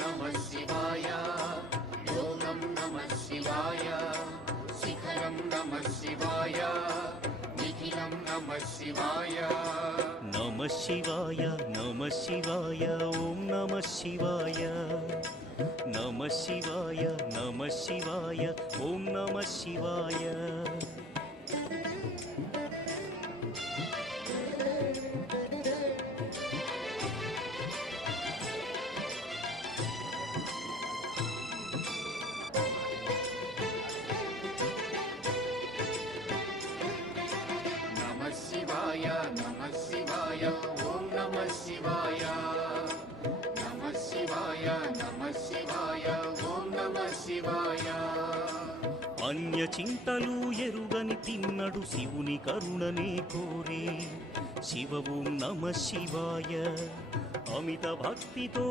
నమః శివాయ యోగం నమః శివాయ శిఖరం నమః శివాయ నిఖిలం నమః శివాయ నమః శివాయ నమః శివాయ ఓం నమః శివాయ నమః శివాయ నమః శివాయ ఓం నమః శివాయ నమః శివాయ ఓం నమః శివాయ నమః శివాయ నమః శివాయ ఓం నమః శివాయ అన్య చింతలు ఎరుగని తిన్నడు శివుని కరుణనే కోరే శివ ఓం నమః శివాయ అమిత భక్తితో